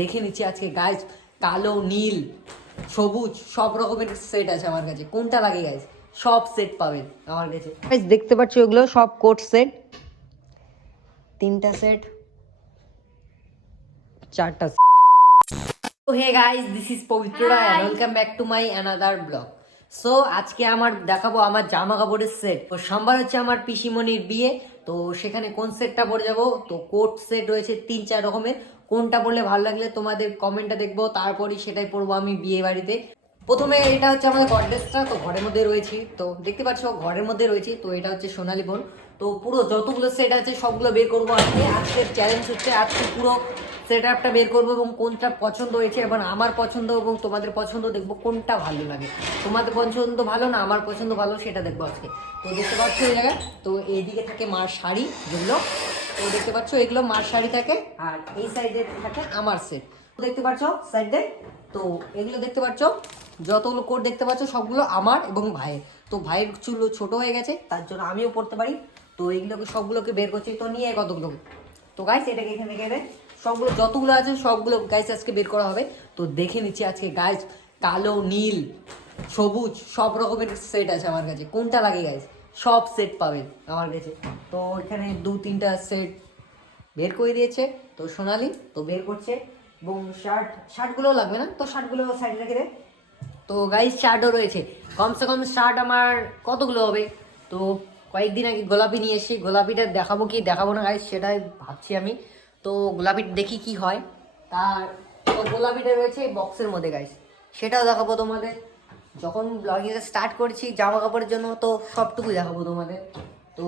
দেখে নিচ্ছি আজকে গাইজ কালো নীল সবুজ সব রকমের সেট আছে আমার কাছে। কোনটা লাগে গাইজ সব সেট পাবেন আমার কাছে। গাইজ দেখতে পাচ্ছি এগুলো সব কোট সেট তিনটা সেট চারটা তো হে guys this is Pabitra Roy welcome back to my another blog so আজকে আমার দেখাবো আমার জামা কাপড়ের সেট তো সোমবার হচ্ছে আমার পিসিমণির বিয়ে। তো সেখানে কোন সেটটা পরে যাব? তো কোট সেট রয়েছে তিন চার রকমের। কোনটা পরলে ভালো লাগলে তোমাদের কমেন্টটা দেখব, তারপরই সেটাই পড়ব আমি বিয়ে বাড়িতে। প্রথমে এটা হচ্ছে আমাদের গডরেজটা, তো ঘরের মধ্যে রয়েছি। তো দেখতে পাচ্ছ, ঘরের মধ্যে রয়েছি, তো এটা হচ্ছে সোনালি বোন। তো পুরো যতগুলো সেট আছে, সবগুলো বের করব আজকে। আজকের চ্যালেঞ্জ হচ্ছে আজকে পুরো সেট আপটা বের করব এবং কোনটা পছন্দ হয়েছে এবং আমার পছন্দ এবং তোমাদের পছন্দ দেখব, কোনটা ভালো লাগে। তোমাদের পছন্দ ভালো না আমার পছন্দ ভালো, সেটা দেখব আজকে। তো দেখতে পাচ্ছ এই জায়গায়, তো এইদিকে থাকে মার শাড়ি, যেগুলো তো দেখতে পাচ্ছ, এগুলো মার শাড়ি থাকে, আর এই সাইডে থাকে আমার সেট দেখতে পাচ্ছ, সাইডে, তো এগুলো দেখতে পাচ্ছ যতগুলো কোট দেখতে পাচ্ছ, সবগুলো আমার এবং ভাইয়ের। তো ভাইয়ের চুল ছোট হয়ে গেছে, তার জন্য আমিও পড়তে পারি। তো এইগুলোকে, সবগুলোকে বের করছি, তো নিয়ে কতগুলো? তো গাইস এটাকে এখানে গেলে সবগুলো, যতগুলো আছে, সবগুলো গাইস আজকে বের করা হবে। তো দেখে নিচ্ছি আজকে গাইস কালো, নীল, সবুজ, সব রকমের সেট আছে আমার কাছে। কোনটা লাগে গাইস সব সেট পাবেন আমার কাছে। তো এখানে দু, তিনটা সেট বের করে দিয়েছে। তো সোনালি, তো বের করছে। এবং শার্ট শার্টগুলোও লাগবে না? তো শার্টগুলো সাইডে রেখে দে। তো গাইস শার্টও রয়েছে। কমসে কম শার্ট আমার কতগুলো হবে? তো কয়েকদিন আগে গোলাপি নিয়ে এসে গোলাপিটা দেখাবো কি দেখাবো না গাইস সেটাই ভাবছি আমি। তো গোলাপিটা দেখি কি হয়। তার, তো গোলাপিটা রয়েছে বক্সের মধ্যে গাইস সেটাও দেখাবো তোমাদের। যখন ব্লগিং স্টার্ট করছি জামা কাপড়ের জন্য, তো সবটুকু দেখাবো তোমাদের। তো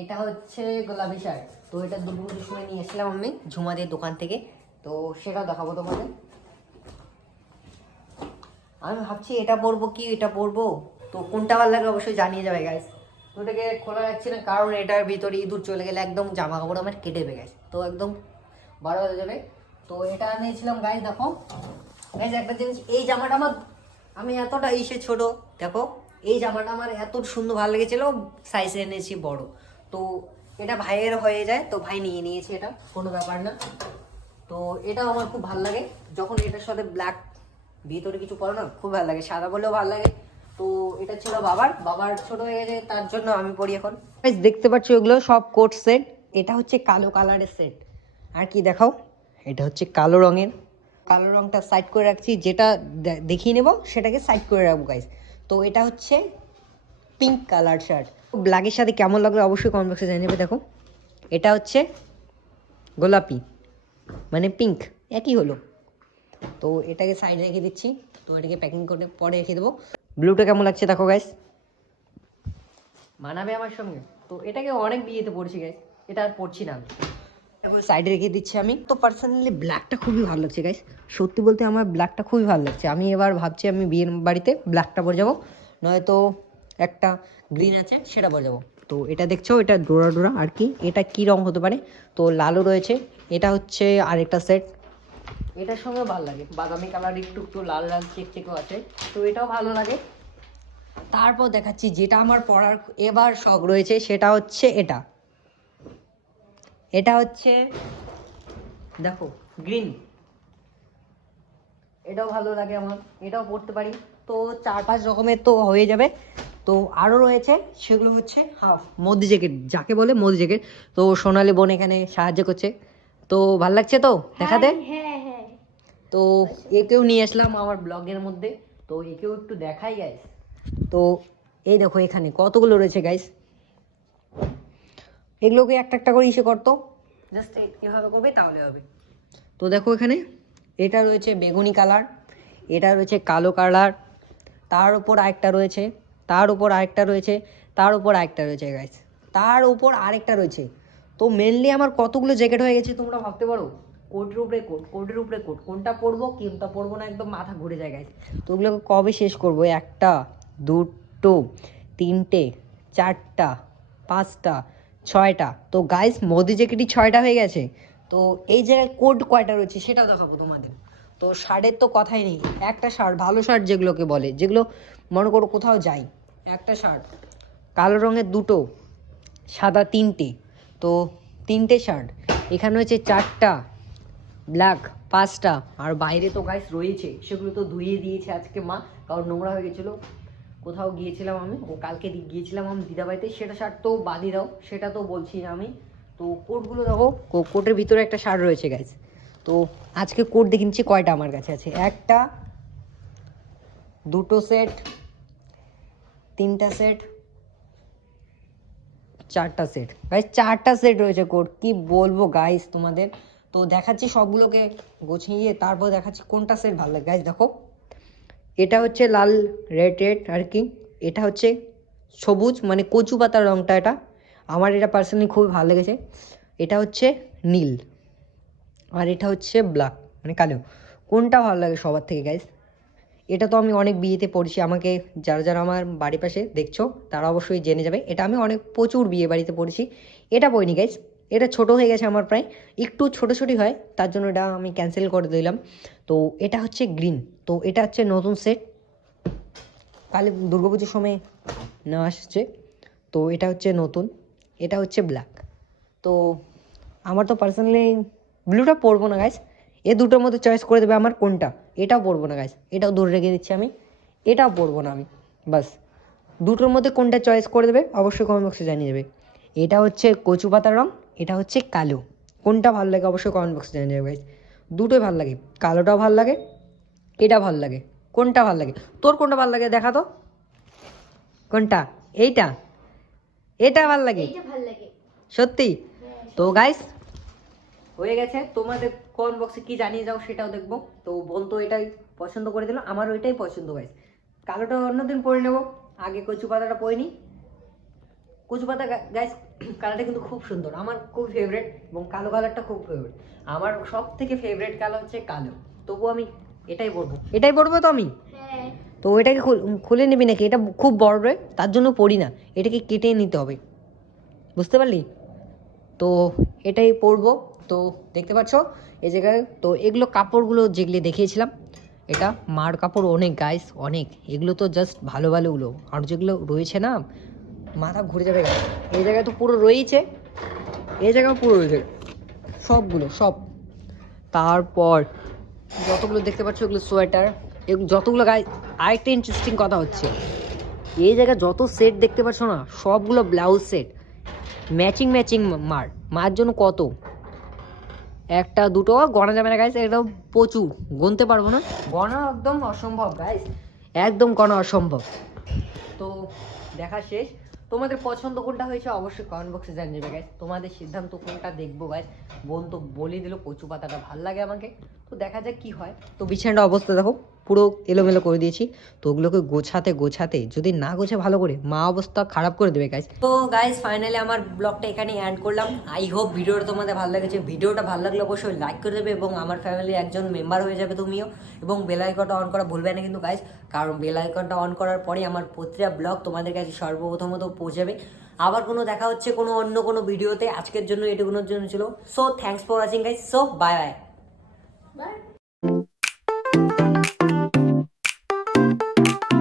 এটা হচ্ছে গোলাপি শার্ট তো এটা দুপুরের সময় নিয়ে এসেছিলাম আমি ঝুমাদের দোকান থেকে। তো সেটাও দেখাবো তোমাদের। আমি ভাবছি এটা পরবো কি, এটা পরবো? তো কোনটা ভালো লাগে অবশ্যই জানিয়ে যাবে গাইস তো এটাকে খোলা যাচ্ছে না, কারণ এটার ভিতরে ইঁদুর চলে গেলে একদম জামা কাপড় আমার কেটে দেবে গেছে তো একদম বারো হয়ে যাবে। তো এটা নিয়েছিলাম গাইস দেখো। গাইস একটা জিনিস, এই জামাটা আমার আমি এতটা ইসে ছোট, দেখো, এই জামাটা আমার এত সুন্দর ভালো লেগেছিল সাইজে এনেছি বড়। তো এটা ভাইয়ের হয়ে যায়, তো ভাই নিয়ে নিয়েছে এটা, কোনো ব্যাপার না। তো এটাও আমার খুব ভালো লাগে। যখন এটার সাথে ব্ল্যাক ভিতরে কিছু পরে না, খুব ভালো লাগে, সাদা বলেও ভালো লাগে। তো এটা ছিল বাবার বাবার ছোট হয়ে গেছে, তার জন্য আমি পড়ি এখন। দেখতে পাচ্ছি এগুলো সব কোট সেট এটা হচ্ছে কালো কালারের সেট আর কি দেখাও, এটা হচ্ছে কালো রঙের। কালো রঙটা সাইড করে রাখছি, যেটা দেখিয়ে নেব, সেটাকে সাইড করে রাখব গাইস তো এটা হচ্ছে পিঙ্ক কালার শার্ট ব্ল্যাকের সাথে কেমন লাগল অবশ্যই কমেন্ট বক্সে জানিয়ে নেবে দেখো। এটা হচ্ছে গোলাপি মানে পিঙ্ক একই হলো। তো এটাকে সাইডে রেখে দিচ্ছি, তো এটাকে প্যাকিং করে পরে রেখে দেবো। ব্লুটা কেমন লাগছে দেখো গাইস মানাবে আমার সঙ্গে? তো এটাকে অনেক বিয়েতে পড়ছি গাইস এটা আর পড়ছি না সাইডে রেখে দিচ্ছি আমি। তো পার্সোনালি ব্ল্যাকটা খুবই ভালো লাগছে গাইস সত্যি বলতে আমার ব্ল্যাকটা খুবই ভালো লাগছে। আমি এবার ভাবছি আমি বিয়ের বাড়িতে ব্ল্যাকটা যাব নয়তো একটা গ্রিন আছে সেটা যাব তো এটা দেখছ, এটা ডোরা ডোরা, আর কি? এটা কি রং হতে পারে? তো লালও রয়েছে। এটা হচ্ছে আরেকটা সেট এটার সঙ্গে ভালো লাগে। বাদামি কালার একটু একটু লাল লাল চেক চেকও আছে। তো এটাও ভালো লাগে। তারপর দেখাচ্ছি যেটা আমার পড়ার এবার শখ রয়েছে, সেটা হচ্ছে এটা। এটা হচ্ছে দেখো গ্রিন এটাও ভালো লাগে আমার এটাও পড়তে পারি। তো চার পাঁচ রকমের তো হয়ে যাবে। তো আরও রয়েছে সেগুলো হচ্ছে হাফ মোদি জ্যাকেট যাকে বলে মোদি জ্যাকেট তো সোনালি বোন এখানে সাহায্য করছে। তো ভালো লাগছে তো দেখাতে? হ্যাঁ হ্যাঁ তো একেও নিয়ে আসলাম আমার ব্লগের মধ্যে। তো একেও একটু দেখাই গাইস তো এই দেখো এখানে কতগুলো রয়েছে গাইস এগুলোকে একটা একটা করে ইসে করতো। জাস্ট এভাবে করবে তাহলে হবে। তো দেখো এখানে এটা রয়েছে বেগুনি কালার এটা রয়েছে কালো কালার তার উপর আরেকটা রয়েছে তার উপর আরেকটা রয়েছে তার উপর আরেকটা রয়েছে গাইস তার উপর আরেকটা রয়েছে। তো মেনলি আমার কতগুলো জ্যাকেট হয়ে গেছে তোমরা ভাবতে পারো? কোটের উপরে কোট কোটের উপরে কোট কোনটা পরবো কোনটা পরবো না একদম মাথা ঘুরে যায় গাইস তো ওগুলোকে কবে শেষ করব? একটা দুটো তিনটে চারটা পাঁচটা ছয়টা। তো গাইস মোদি জ্যাকেটই ছয়টা হয়ে গেছে, তো এই জায়গায় কোট কয়টা রয়েছে সেটা দেখাবো তোমাদের। তো শার্টের তো কথাই নেই। একটা শার্ট ভালো শার্ট যেগুলোকে বলে, যেগুলো মনে করো কোথাও যাই। একটা শার্ট কালো রঙের দুটো, সাদা তিনটে। তো তিনটে শার্ট এখানে হচ্ছে চারটা ব্ল্যাক পাঁচটা। আর বাইরে তো গাইস রয়েছে, সেগুলো তো ধুইয়ে দিয়েছে আজকে মা, কারণ নোংরা হয়ে গেছিল। কোথাও গিয়েছিলাম আমি, ও কালকে গিয়েছিলাম আমি দিদাবাড়িতে, সেটা শার্ট তো বাদই দাও, সেটা তো বলছি আমি। তো কোটগুলো দেখো কোটের ভিতরে একটা শার্ট রয়েছে গাইস তো আজকে কোট দেখে নিচ্ছি, কয়টা আমার কাছে আছে? একটা, দুটো সেট, তিনটা সেট, চারটা সেট। গাইস চারটা সেট রয়েছে কোট, কি বলব গাইস তোমাদের? তো দেখাচ্ছি সবগুলোকে গোছিয়ে, তারপর দেখাচ্ছি কোনটা সেট ভালো লাগে। গাইস দেখো। এটা হচ্ছে লাল রেড রেড আর কি। এটা হচ্ছে সবুজ মানে কচু পাতার রঙটা এটা। আমার এটা পার্সোনালি খুবই ভালো লেগেছে। এটা হচ্ছে নীল আর এটা হচ্ছে ব্ল্যাক মানে কালো। কোনটা ভালো লাগে সবার থেকে গাইস এটা তো আমি অনেক বিয়েতে পড়ছি। আমাকে যারা যারা আমার বাড়ির পাশে দেখছ, তারা অবশ্যই জেনে যাবে। এটা আমি অনেক প্রচুর বিয়ে বাড়িতে পড়েছি। এটা পড়িনি গাইস এটা ছোট হয়ে গেছে আমার প্রায়। একটু ছোটো ছোটোই হয়, তার জন্য এটা আমি ক্যান্সেল করে দিলাম। তো এটা হচ্ছে গ্রিন তো এটা হচ্ছে নতুন সেট কালী দুর্গাপুজোর সময় নেওয়া আসছে। তো এটা হচ্ছে নতুন। এটা হচ্ছে ব্ল্যাক তো আমার তো পার্সোনালি ব্লুটা পরবো না গাইস এ দুটোর মধ্যে চয়েস করে দেবে আমার কোনটা। এটাও পরবো না গাইস এটাও দূরে রেখে দিচ্ছি আমি। এটাও পরবো না আমি। বাস। দুটোর মধ্যে কোনটা চয়েস করে দেবে, অবশ্যই কমেন্ট বক্সে জানিয়ে দেবে। এটা হচ্ছে কচু পাতার রং। এটা হচ্ছে কালো। কোনটা ভালো লাগে অবশ্যই কমেন্ট বক্সে জানিয়ে দেবে গাইস দুটোই ভালো লাগে। কালোটাও ভালো লাগে এটা ভালো লাগে। কোনটা ভালো লাগে? তোর কোনটা ভালো লাগে দেখা তো। কোনটা? এইটা? এটা ভালো লাগে? সত্যি? তো গাইস হয়ে গেছে। তোমাদের কমেন্ট বক্সে কি জানিয়ে যাও সেটাও দেখব। তো বোন তো এটাই পছন্দ করে দিল আমার ওইটাই পছন্দ গাইস কালোটা অন্যদিন পরে নেব। আগে কচু পাতাটা পরিনি কচু পাতা গাইস কালারটা কিন্তু খুব সুন্দর। আমার খুব ফেভারেট এবং কালো কালারটা খুব ফেভারেট আমার সব থেকে ফেভারিট কালার হচ্ছে কালো। তবু আমি এটাই পরবো এটাই পরবো তো আমি? হ্যাঁ। তো এটাকে খুলে নিবি নাকি? এটা খুব বড় রে তার জন্য পড়ি না। এটাকে কেটে নিতে হবে। বুঝতে পারলি? তো এটাই পরবো। তো দেখতে পাচ্ছ এই জায়গায় তো এগুলো কাপড়গুলো যেগুলি দেখিয়েছিলাম এটা মার কাপড় অনেক গাইস অনেক। এগুলো তো জাস্ট ভালো ভালোগুলো আর যেগুলো রয়েছে না মাথা ঘুরে যাবে guys। এই জায়গায় তো পুরো রয়েছে এই জায়গায় পুরো রয়েছে। সবগুলো, সব। তারপর যতগুলো দেখতে পাচ্ছ ওগুলো সোয়েটার। যতগুলো গায়ে আরেকটা ইন্টারেস্টিং কথা হচ্ছে, এই জায়গায় যত সেট দেখতে পাচ্ছ না, সবগুলো ব্লাউজ সেট ম্যাচিং ম্যাচিং মার। মার জন্য কত? একটা, দুটো গণা যাবে না গাইস একদম প্রচুর। গুনতে পারব না। গণা একদম অসম্ভব গাইস একদম গণা অসম্ভব। তো, দেখা শেষ। তোমাদের পছন্দ কোনটা হয়েছে অবশ্যই কমেন্ট বক্সে জানিয়ে গাইজ তোমাদের সিদ্ধান্ত কোনটা দেখব গাইজ বোন তো বলে দিল কচু পাতাটা, ভালো লাগে আমাকে। তো দেখা যাক কি হয়। তো বিছানাটা অবস্থা দেখো। পুরো এলোমেলো করে দিয়েছি। তো ওগুলোকে গোছাতে গোছাতে যদি না গোছে ভালো করে মা অবস্থা খারাপ করে দেবে গাইস তো গাইস ফাইনালি আমার ব্লগটা এখানে এন্ড করলাম। আই হোপ ভিডিওটা তোমাদের ভালো লেগেছে। ভিডিওটা ভালো লাগলে অবশ্যই লাইক করে দেবে এবং আমার ফ্যামিলির একজন মেম্বার হয়ে যাবে তুমিও। এবং বেল আইকনটা অন করা ভুলবে না কিন্তু গাইস কারণ বেল আইকনটা অন করার পরে আমার প্রতিটা ব্লগ তোমাদের কাছে সর্বপ্রথমত পৌঁছাবে। আবার কোনো দেখা হচ্ছে কোনো অন্য কোনো ভিডিওতে আজকের জন্য এটুকুনোর জন্য ছিল। So thanks for watching guys so bye bye bye